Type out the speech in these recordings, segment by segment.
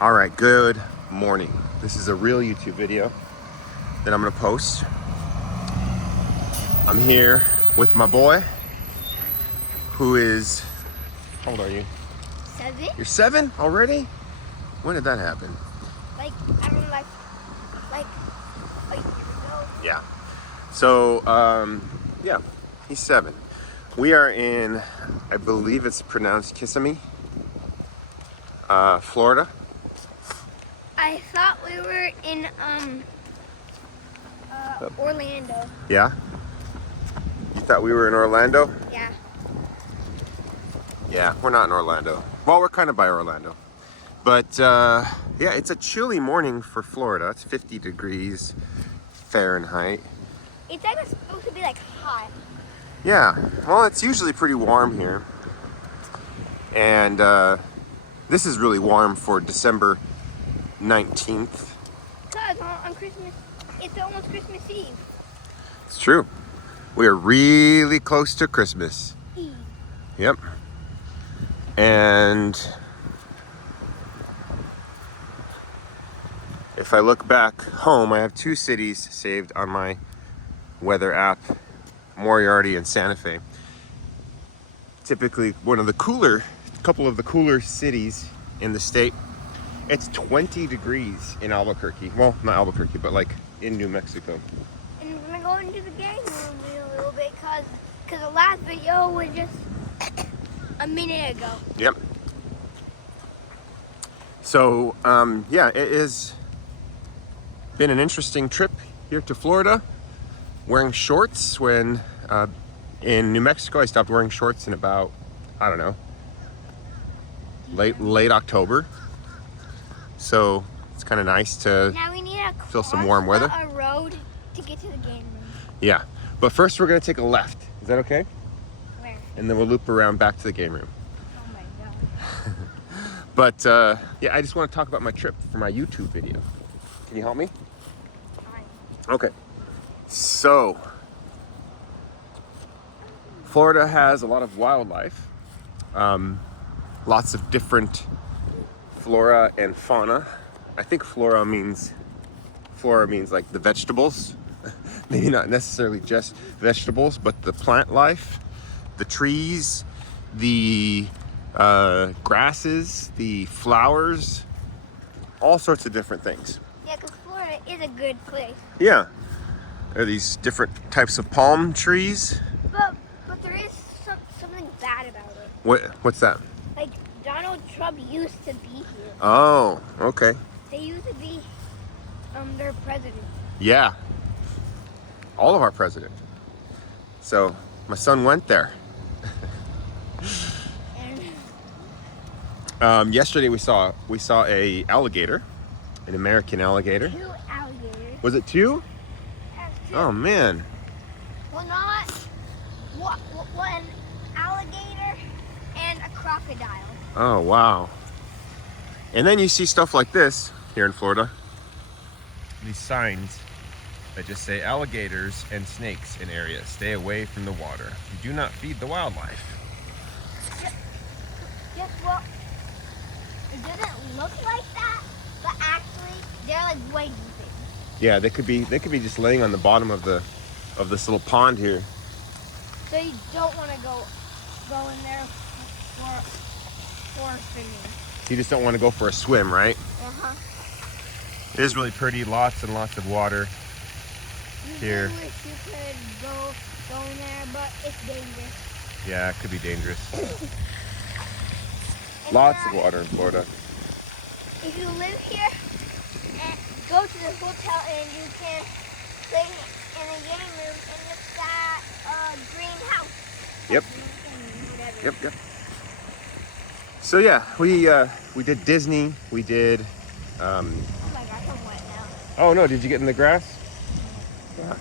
All right, good morning. This is a real YouTube video that I'm gonna post. I'm here with my boy, who is, how old are you? 7? You're 7 already? When did that happen? Like, I don't know, like a year ago. Yeah. So, yeah, he's 7. We are in, I believe it's pronounced Kissimmee, Florida. I thought we were in, Orlando. Yeah? You thought we were in Orlando? Yeah. Yeah, we're not in Orlando. Well, we're kind of by Orlando. But, yeah, it's a chilly morning for Florida. It's 50 degrees Fahrenheit. It's like it's supposed to be, like, hot. Yeah, well, it's usually pretty warm here. And, this is really warm for December 19th. Because on Christmas, it's almost Christmas Eve. It's true. We are really close to Christmas. Eve. Yep. And if I look back home, I have 2 cities saved on my weather app, Moriarty and Santa Fe. Typically couple of the cooler cities in the state. It's 20 degrees in Albuquerque. Well, not Albuquerque, but like in New Mexico. And we're going to go into the game room in a little bit because the last video was just a minute ago. Yep. So, yeah, it has been an interesting trip here to Florida. Wearing shorts when in New Mexico, I stopped wearing shorts in about, I don't know, late October. So it's kind of nice to Now we need to feel some warm weather. a road to get to the game room. Yeah, but first we're gonna take a left. Is that okay? Where? And then we'll loop around back to the game room. Oh my god. But yeah, I just want to talk about my trip for my YouTube video. Can you help me? Fine. Okay. So, Florida has a lot of wildlife. Lots of different flora and fauna. I think flora means like the vegetables. Maybe not necessarily just vegetables, but the plant life, the trees, the grasses, the flowers, all sorts of different things. Yeah, because Florida is a good place. Yeah. There are these different types of palm trees. But there is something bad about it. What's that? Like, Donald Trump used to be here. Oh, okay. They used to be their president. Yeah. All of our president. So my son went there. And Yesterday we saw a alligator, an American alligator. 2 alligators. Was it 2? That's 2. Oh man. Well, not one alligator and a crocodile. Oh wow. And then you see stuff like this here in Florida. These signs that just say alligators and snakes in area. Stay away from the water. Do not feed the wildlife. Guess what? It doesn't look like that, but actually, they're like wading things. Yeah, they could be just laying on the bottom of this little pond here. So you don't want to go in there for swimming. You just don't want to go for a swim, right? Uh-huh. It is really pretty, lots and lots of water. You Here. do wish you could go in there, but it's dangerous. Yeah, it could be dangerous. And Lots of water in Florida. If you live here, and go to the hotel and you can play in a game room, and it's that green house. Yep. Whatever. Yep. So yeah, we did Disney. We did. Oh my gosh, I'm wet now. Oh no! Did you get in the grass? Yeah.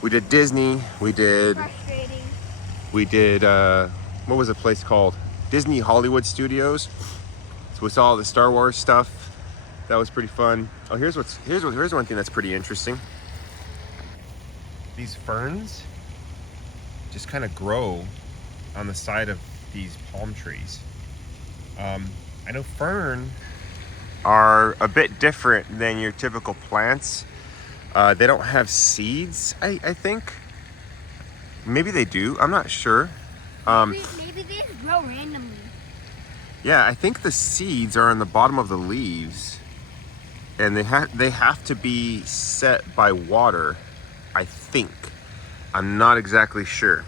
We did Disney. We did. Frustrating. We did. What was the place called? Disney Hollywood Studios. So we saw all the Star Wars stuff. That was pretty fun. Oh, here's one thing that's pretty interesting. These ferns just kind of grow on the side of these palm trees. I know fern are a bit different than your typical plants. They don't have seeds, I think. Maybe they do. I'm not sure. Maybe they just grow randomly. Yeah, I think the seeds are on the bottom of the leaves, and they have to be set by water. I think. I'm not exactly sure.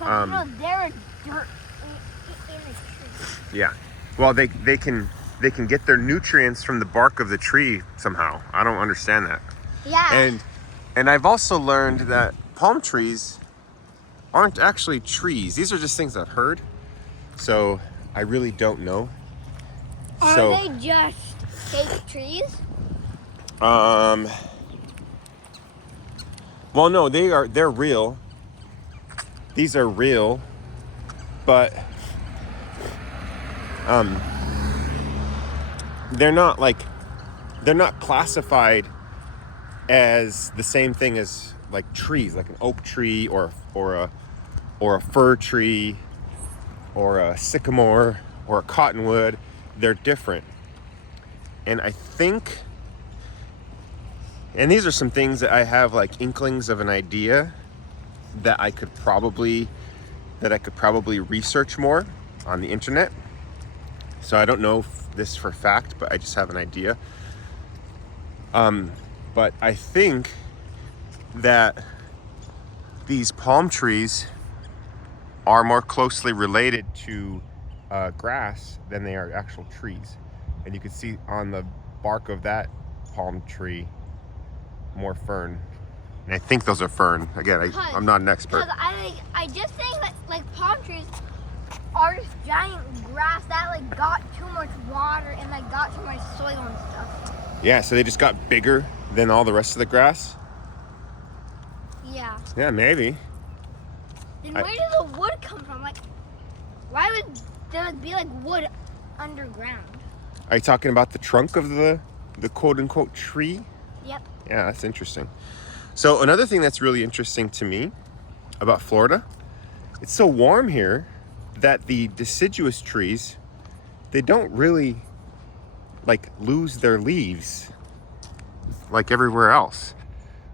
No, they're dirt in the tree. Yeah. Well, they can get their nutrients from the bark of the tree somehow. I don't understand that. Yeah. And I've also learned that palm trees aren't actually trees. These are just things I've heard. So I really don't know. Are So they just fake trees? well, no, they're real. These are real, but they're not classified as the same thing as like trees, like an oak tree or a fir tree or a sycamore or a cottonwood. They're different. And I think, and these are some things that I have like inklings of an idea that I could probably research more on the internet. So I don't know this for fact, but I just have an idea. But I think that these palm trees are more closely related to grass than they are actual trees. And you can see on the bark of that palm tree more fern. And I think those are fern. Again, I'm not an expert. I just think that like palm trees are just giant grass that like got too much water and like got too much soil and stuff. Yeah, so they just got bigger than all the rest of the grass? Yeah. Yeah, maybe. Then where does the wood come from? Like, why would there be like wood underground? Are you talking about the trunk of the quote-unquote tree? Yep. Yeah, that's interesting. So another thing that's really interesting to me about Florida, it's so warm here that the deciduous trees, they don't really like lose their leaves like everywhere else.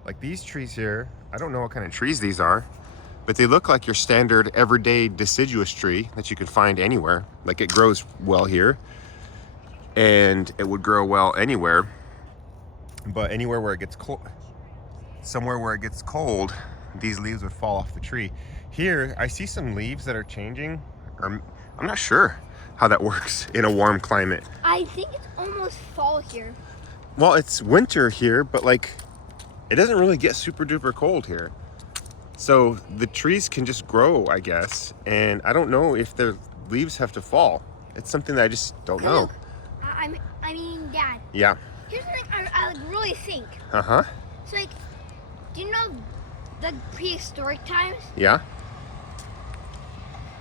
Like these trees here, I don't know what kind of trees these are, but they look like your standard everyday deciduous tree that you could find anywhere. Like it grows well here and it would grow well anywhere, but anywhere where it gets cold, somewhere where it gets cold, these leaves would fall off the tree. Here, I see some leaves that are changing. I'm not sure how that works in a warm climate. I think it's almost fall here. Well, it's winter here, but like it doesn't really get super duper cold here. So the trees can just grow, I guess. And I don't know if their leaves have to fall. It's something that I just don't know. Look, I mean, Dad. Yeah. Here's the thing I like really think. Uh-huh. So like, do you know the prehistoric times? Yeah.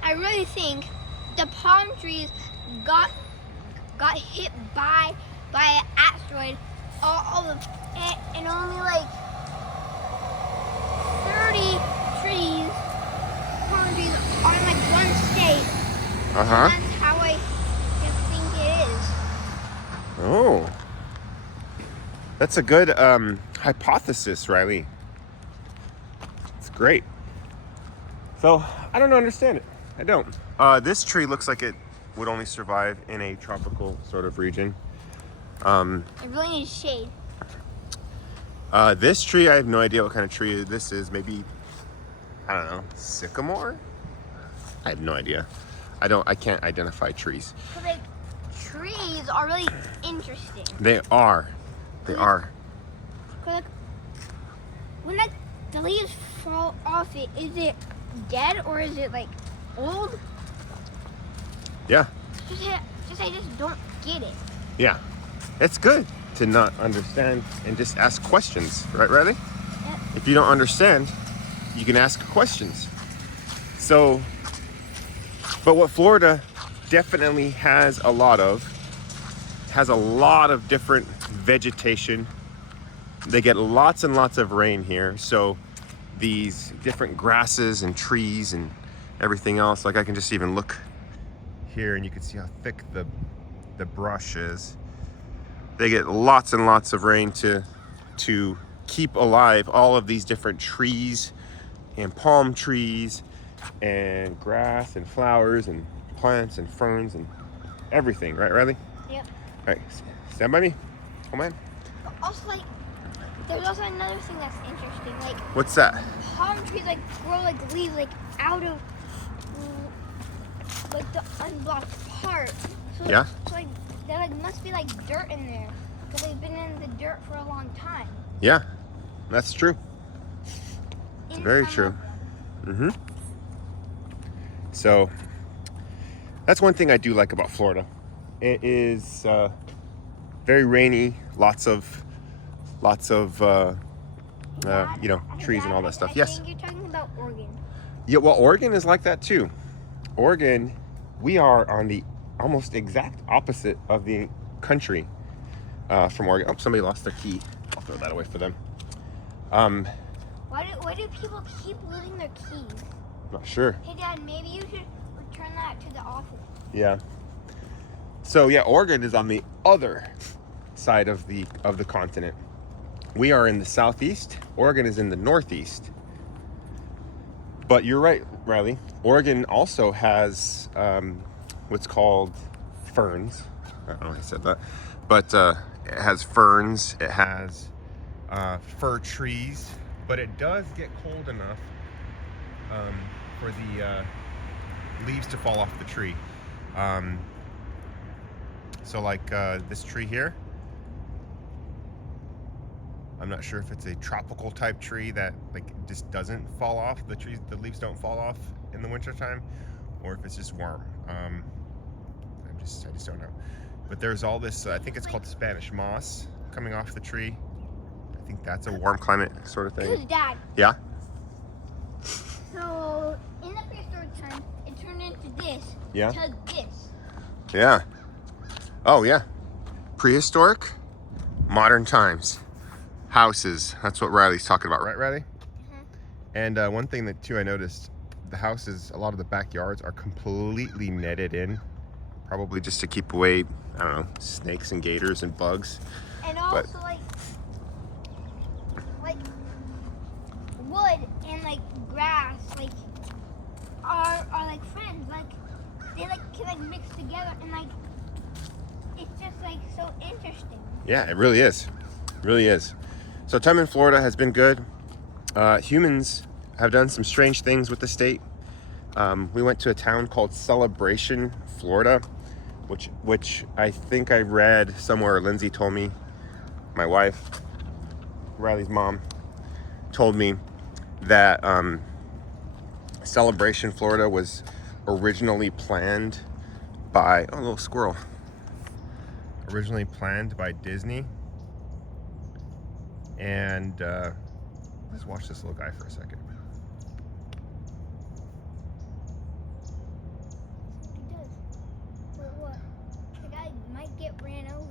I really think the palm trees got hit by an asteroid, and only like 30 trees, palm trees, are in like one state. Uh-huh. And that's how I just think it is. Oh. That's a good hypothesis, Riley. It's great. So, I don't understand it. I don't. This tree looks like it would only survive in a tropical sort of region. It really needs shade. This tree, I have no idea what kind of tree this is. Maybe, I don't know, sycamore? I have no idea. I can't identify trees. But like, trees are really interesting. They are. They are. Like, when like the leaves fall off it, is it dead or is it like old? Yeah. I just don't get it. Yeah. It's good to not understand and just ask questions, right, Riley? Yep. If you don't understand, you can ask questions. So, but what Florida definitely has a lot of different vegetation. They get lots and lots of rain here. So these different grasses and trees and everything else, like I can just even look here and you can see how thick the brush is. They get lots and lots of rain to keep alive all of these different trees and palm trees and grass and flowers and plants and ferns and everything, right, Riley? Yep. All right, stand by me. Come on. But also, like, there's also another thing that's interesting. Like, What's that? palm trees like grow like leaves like out of like the unblocked part. So, Yeah. So like there like must be like dirt in there because they've been in the dirt for a long time. Yeah, that's true. In Very summer. true. Mm-hmm. So that's one thing I do like about Florida. It is very rainy, lots of you know, trees and all that stuff. I Yes. think you're talking about Oregon. Yeah, well, Oregon is like that too. Oregon, we are on the almost exact opposite of the country from Oregon. Oh, somebody lost their key. I'll throw that away for them. Why do people keep losing their keys? Not sure. Hey Dad, maybe you should return that to the office. Yeah. So yeah, Oregon is on the other side of the continent. We are in the southeast. Oregon is in the northeast. But you're right, Riley. Oregon also has what's called ferns. I don't know if I said that, but it has ferns. It has fir trees. But it does get cold enough for the leaves to fall off the tree. So like this tree here, I'm not sure if it's a tropical type tree that like just doesn't fall off. The leaves don't fall off in the wintertime, or if it's just warm. I just don't know. But there's all this, I think it's called Spanish moss coming off the tree. I think that's a warm climate sort of Because thing. Dad, Yeah? so in the prehistoric time, it turned into this. Yeah. To this. Yeah. Oh, yeah. Prehistoric, modern times. Houses. That's what Riley's talking about, right, Riley? Mhm. And one thing that, too, I noticed, the houses, a lot of the backyards are completely netted in. Probably just to keep away, I don't know, snakes and gators and bugs. And also But- like wood and like grass like are like friends. Like they like can like mix together and like it's just like so interesting. Yeah, it really is. It really is. So time in Florida has been good. Humans have done some strange things with the state. We went to a town called Celebration, Florida, which I think I read somewhere. Lindsay told me, my wife, Riley's mom, told me that Celebration, Florida was originally planned by, oh, a little squirrel. Originally planned by Disney. And let's watch this little guy for a second. It does. But what? The guy might get ran over.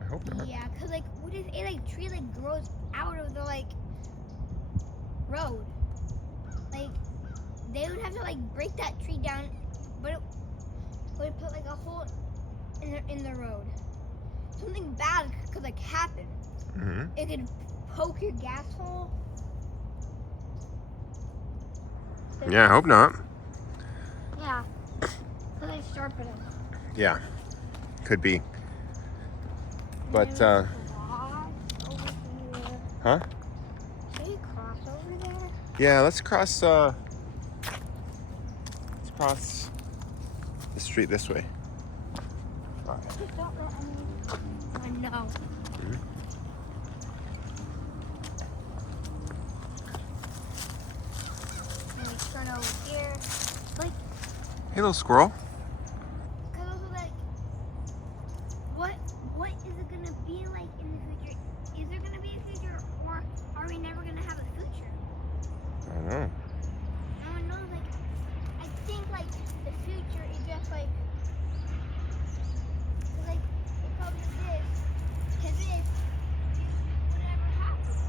I hope not. Yeah, cause like what if a like tree like grows out of the like road? Like they would have to like break that tree down, but it would put like a hole in the road. Something bad could like happen. Mm-hmm. It could poke your gas hole. Yeah, I hope not. Yeah. So they sharpen it. Yeah, could be. But, Maybe cross over here. huh? Should we cross over there? Yeah, let's cross the street this way. I just don't know any. I know. And we turn over here. Like, Hey, little squirrel. cause also like, what is it gonna be like in the future? Is there gonna be a future, or are we never gonna have a future? I don't know. No one knows. Like, I think like the future is just like, it probably this, cause this, whatever happens.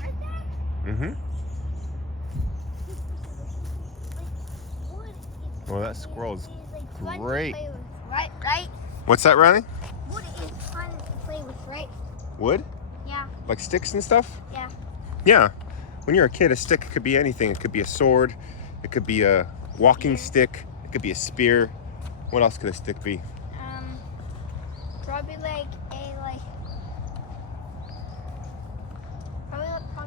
Right there? Mm-hmm. Like, wood is Well, that squirrel's It's like fun to great. play with, right? Right? What's that, Riley? Wood is fun to play with, right? Wood? Yeah. Like sticks and stuff? Yeah. Yeah. When you're a kid, a stick could be anything. It could be a sword. It could be a walking stick. It could be a spear. What else could a stick be? Probably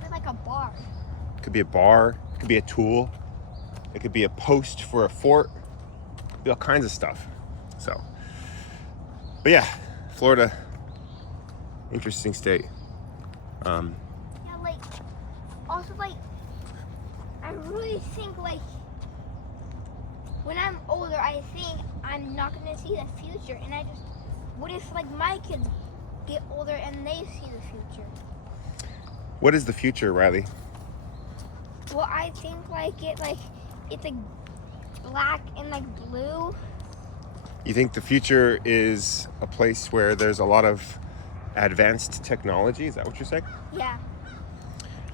like a bar. It could be a bar. It could be a tool. It could be a post for a fort. It could be all kinds of stuff. So, but yeah, Florida, interesting state. Yeah, like, also, like, I really think, like, when I'm older, I think I'm not going to see the future. And what if, like, my kids get older and they see the future? What is the future, Riley? Well, I think, it's, like, black and, like, blue. You think the future is a place where there's a lot of advanced technology? Is that what you're saying? Yeah.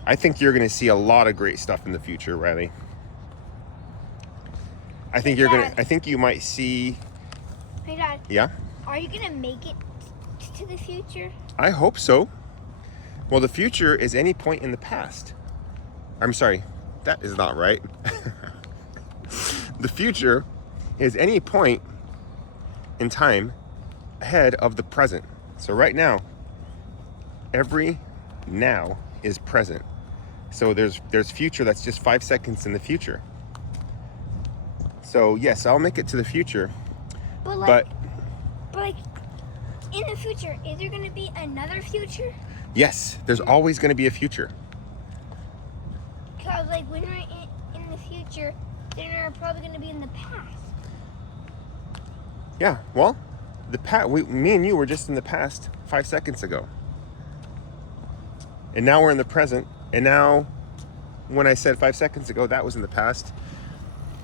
I think you're going to see a lot of great stuff in the future, Riley. I think I think you might see. Hey, Dad. Yeah? Are you going to make it to the future? I hope so. Well, the future is any point in the past. I'm sorry, that is not right. The future is any point in time ahead of the present. So right now, every now is present. So there's future that's just 5 seconds in the future. So yes, I'll make it to the future, But in the future, is there going to be another future? yes, there's always going to be a future. Because, like, when we're in the future, then we're probably going to be in the past. Yeah, well, me and you were just in the past 5 seconds ago. And now we're in the present. And now, when I said 5 seconds ago, that was in the past.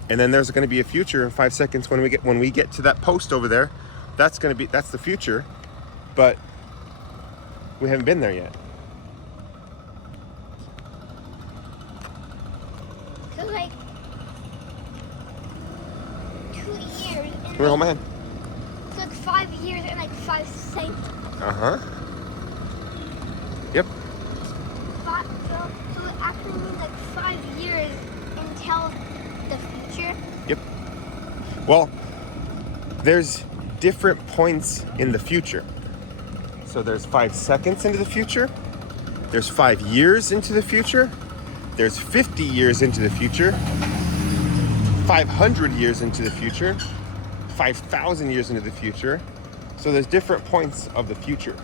And then there's going to be a future in 5 seconds when we get to that post over there. That's the future. But we haven't been there yet. So, like, 2 years. And Come here, hold my hand. So, like, 5 years and, like, 5 seconds. Uh-huh. Yep. So it actually means, like, 5 years until the future. Yep. Well, there's different points in the future. So there's 5 seconds into the future. There's 5 years into the future. There's 50 years into the future. 500 years into the future. 5,000 years into the future. So there's different points of the future.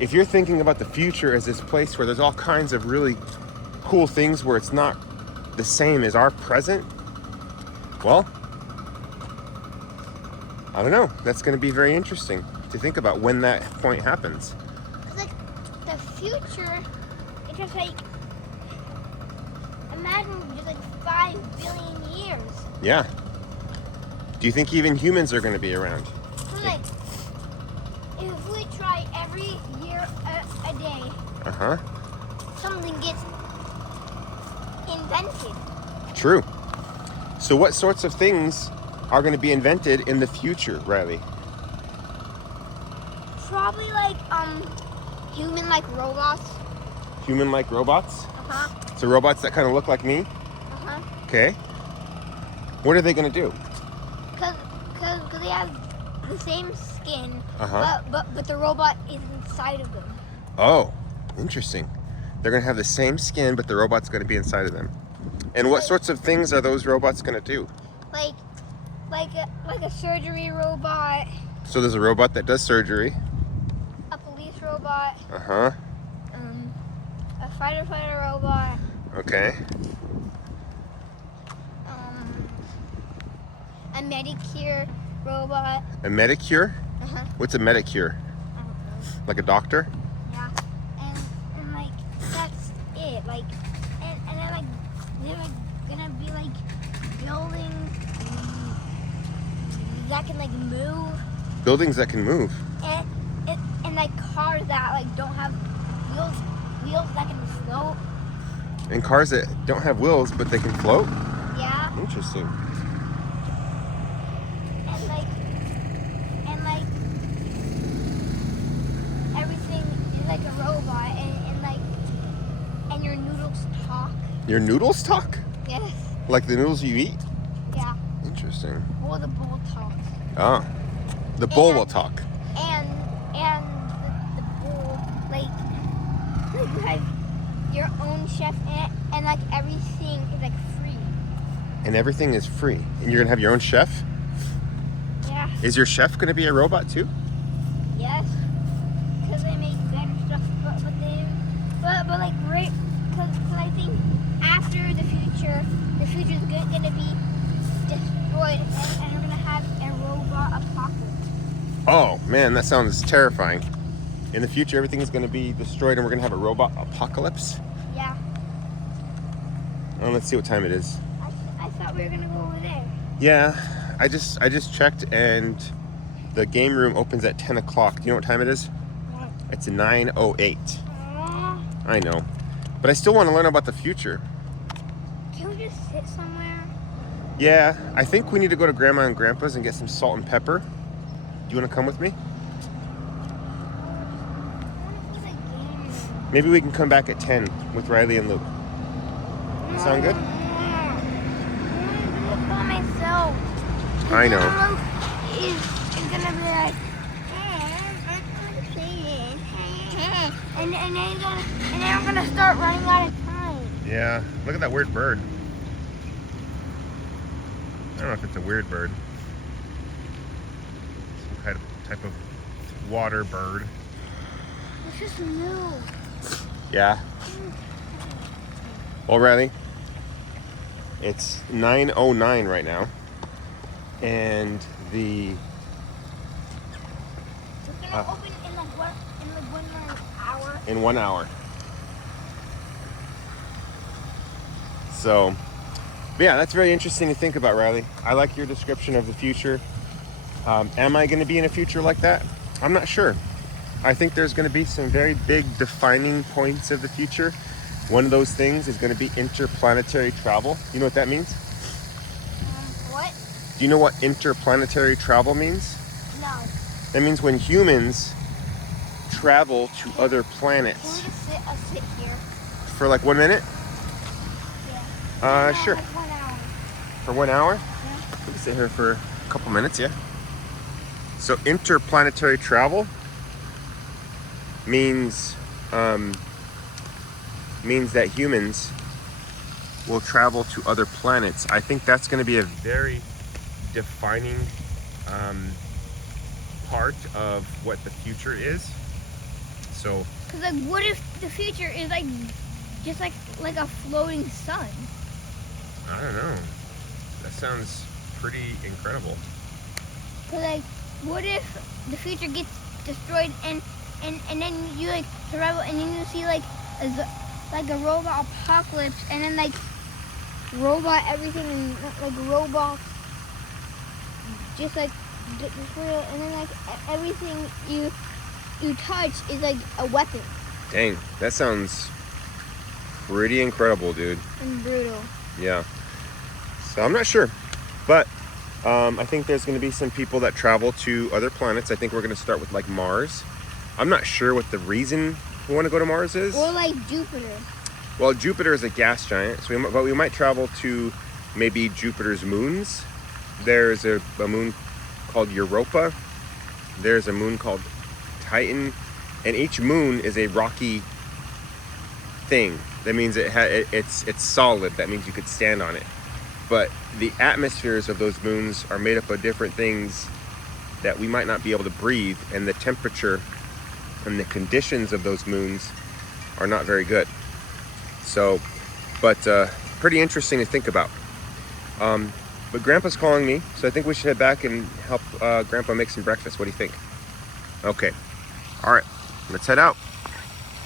If you're thinking about the future as this place where there's all kinds of really cool things where it's not the same as our present, well, I don't know. That's going to be very interesting to think about when that point happens. Because, like, the future, it's just, like, imagine just, like, 5 billion years. Yeah. Do you think even humans are going to be around? So, like, if we try every year a day, Uh-huh. something gets invented. True. So what sorts of things are going to be invented in the future, Riley? Probably, like, human-like robots. Human-like robots? Uh-huh. So robots that kind of look like me? Uh-huh. Okay. What are they going to do? Because they have the same skin, Uh-huh. but the robot is inside of them. Oh, interesting. They're going to have the same skin, but the robot's going to be inside of them. And what sorts of things are those robots going to do? Like a surgery robot, So there's a robot that does surgery. a police robot, Uh-huh. a fighter robot, Okay. a Medicare robot. A Medicure? Uh-huh. What's a Medicure? I don't know. Like a doctor? Yeah. And like that's it. Like and then like they're like gonna be like buildings that can like move Buildings that can move. and like cars that like don't have wheels that can float. And cars that don't have wheels, but they can float? Yeah. Interesting. And like everything is like a robot, and your noodles talk. Your noodles talk? Yes. Like the noodles you eat? Yeah. Interesting. Well, the bowl talks. Ah. The bowl will And- talk. And the bowl, like you have your own chef in it, and like everything is like free. And everything is free. And you're gonna have your own chef? Yeah. Is your chef gonna be a robot too? Yes. Because they make better stuff, but like right, because I think after the future is gonna be destroyed, and we're gonna have a robot apocalypse. Oh man, that sounds terrifying. In the future, everything is gonna be destroyed and we're gonna have a robot apocalypse? Yeah. Oh, let's see what time it is. I thought we were gonna go over there. Yeah, I just checked and the game room opens at 10 o'clock. Do you know what time it is? It's 9:08. I know. But I still want to learn about the future. Can we just sit somewhere? Yeah, I think we need to go to Grandma and Grandpa's and get some salt and pepper. Do you want to come with me? Maybe we can come back at 10 with Riley and Luke. Sound good? By myself. I know. Is gonna be like, and then I'm gonna start running out of time. Yeah, look at that weird bird. I don't know if it's a weird bird. Some kind of type of water bird. It's just new. Yeah. Well, Riley, it's 9:09 right now, and the It's gonna open in like 1 hour. in 1 hour. So, but yeah, that's very interesting to think about, Riley. I like your description of the future. Am I going to be in a future like that? I'm not sure. I think there's going to be some very big defining points of the future. One of those things is going to be interplanetary travel. You know what that means? What? Do you know what interplanetary travel means? No. That means when humans travel to other Can we planets. just sit here? For like 1 minute? Yeah. Sure. Like 1 hour. For 1 hour? Yeah. We can sit here for a couple minutes, yeah. So interplanetary travel means that humans will travel to other planets. I think that's going to be a very defining part of what the future is. So, Cause like, what if the future is like just like a floating sun? I don't know. That sounds pretty incredible. Cause like, what if the future gets destroyed and then you like travel and then you see like a robot apocalypse and then like robot everything and like robots just like destroy it, and then like everything you touch is like a weapon Dang, that sounds pretty incredible, dude. and brutal. Yeah. So I'm not sure, but I think there's going to be some people that travel to other planets. I think we're going to start with like Mars. I'm not sure what the reason we want to go to Mars is. Or like Jupiter. Well, Jupiter is a gas giant, so but we might travel to maybe Jupiter's moons. There's a moon called Europa. There's a moon called Titan, and each moon is a rocky thing. That means it's solid. That means you could stand on it. But the atmospheres of those moons are made up of different things that we might not be able to breathe, and the temperature and the conditions of those moons are not very good. So, but pretty interesting to think about. But Grandpa's calling me, so I think we should head back and help Grandpa make some breakfast. What do you think? Okay. All right, let's head out.